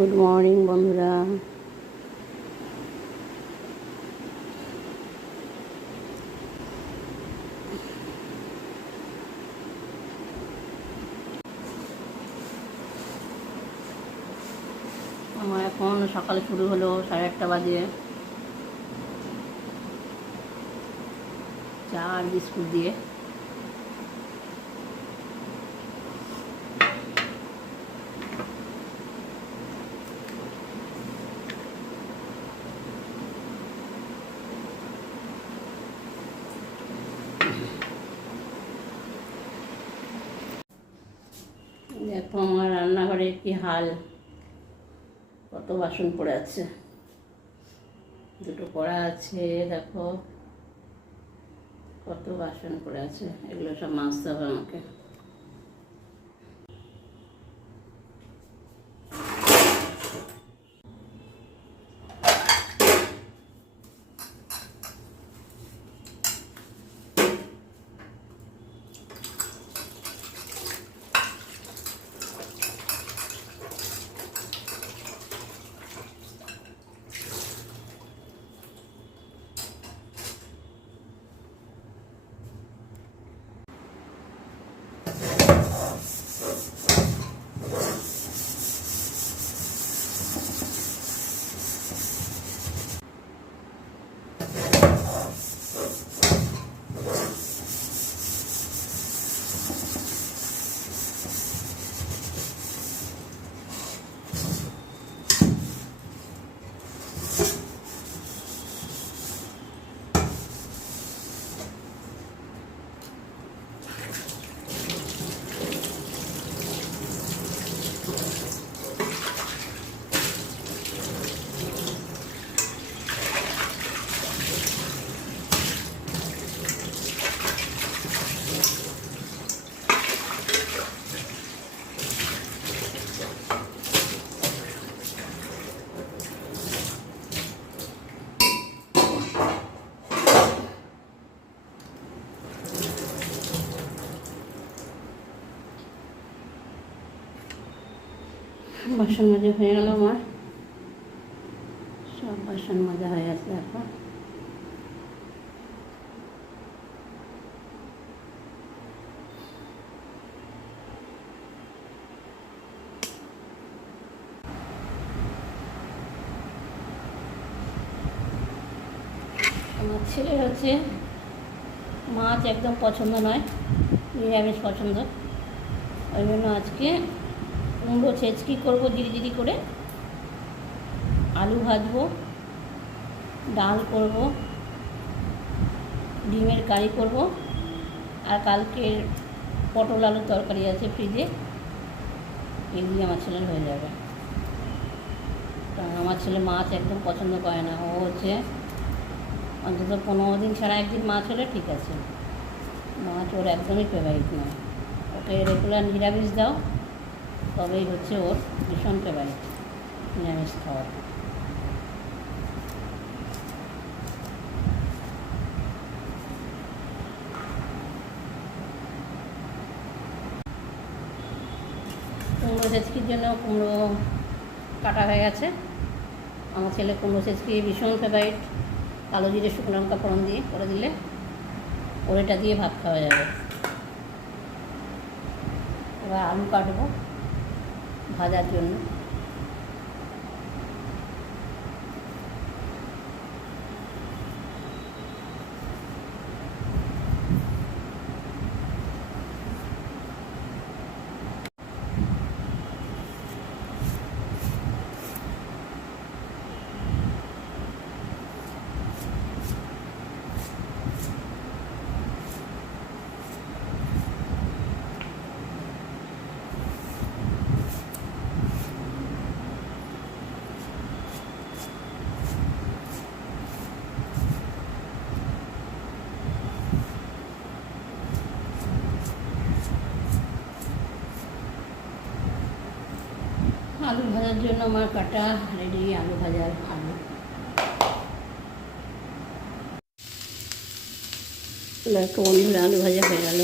Good morning বন্ধুরা আমার এখন সকালে শুরু হলো সাড়ে আটটা বাজে। চা আর বিস্কুট দিয়ে। দেখো আমার রান্নাঘরের কি হাল। কত বাসন পড়ে আছে। দুটো কড়া আছে, দেখো। কত বাসন পড়ে আছে। এগুলো সব মাজতে হবে আমাকে। বাসন মাজা হয়ে গেল আমার। সব বাসন মাজা হয়ে গেছে দেখো আমার ছেলে হচ্ছে মাছ একদম পছন্দ নয়, নিরামিষ পছন্দ। ওই জন্য আজকে কুমড়ো ছেঁচকি করব, জিরি জিরি করে? আলু ভাজবো, ডাল করব, ডিমের কারি করব, আর কালকের পটল আলুর তরকারি আছে ফ্রিজে, এগুলি আমার ছেলের হয়ে যাবে। কারণ আমার ছেলে মাছ একদম পছন্দ করে না, ও হচ্ছে অন্তত পনেরো দিন ছাড়া একদিন মাছ হলে ঠিক আছে। মাছ ওর একদমই ফেভারিট নয়। ওকে রেগুলার নিরামিষ দাও। তবেই হচ্ছে ওর ভীষণ ফেভারিট নিরামিষ খাওয়ার কুমড়ো সেচকির জন্য কুমড়ো কাটা হয়ে গেছে। আমার ছেলে কুমড়ো সেচকি ভীষণ ফেভারিট কালো জিরে, শুকনো লঙ্কা ফোড়ন দিয়ে করে দিলে ওর এটা দিয়ে ভাত খাওয়া যাবে। এবার আলু কাটবো। ভাজার জন্য আলু ভাজার জন্য আমার কাটা রেডি আলু ভাজার আলু। আলু ভাজা হয়ে গেল।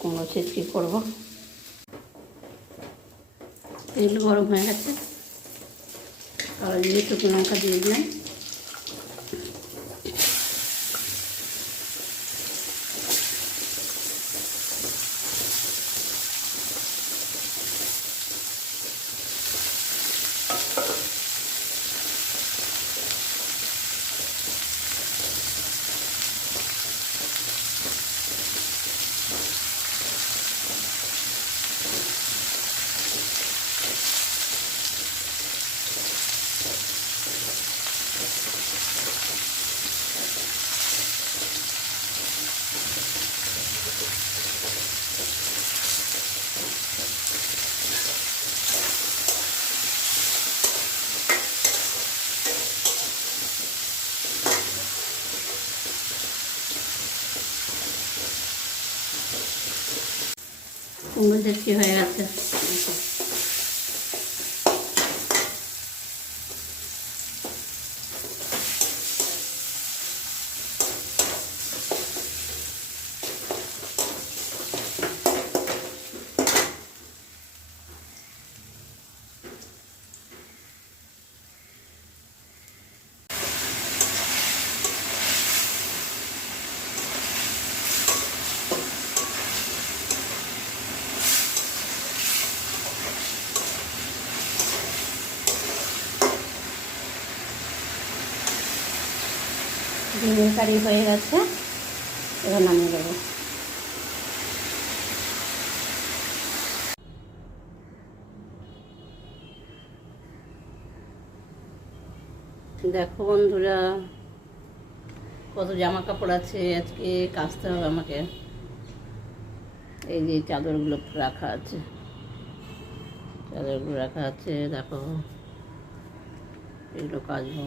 কুমড়ো কি করব। তেল গরম হয়ে গেছে। জিরে শুকনো লঙ্কা দিয়ে দিলাম কুমড়ো ছিটকি হয়ে গেছে ডিমের কারি হয়ে গেছে, এবার নামিয়ে দেবো। দেখো বন্ধুরা, কত জামা কাপড় আছে, আজকে কাচতে হবে আমাকে। এই যে চাদরগুলো রাখা আছে, চাদরগুলো রাখা আছে, দেখো। এগুলো কাচবো।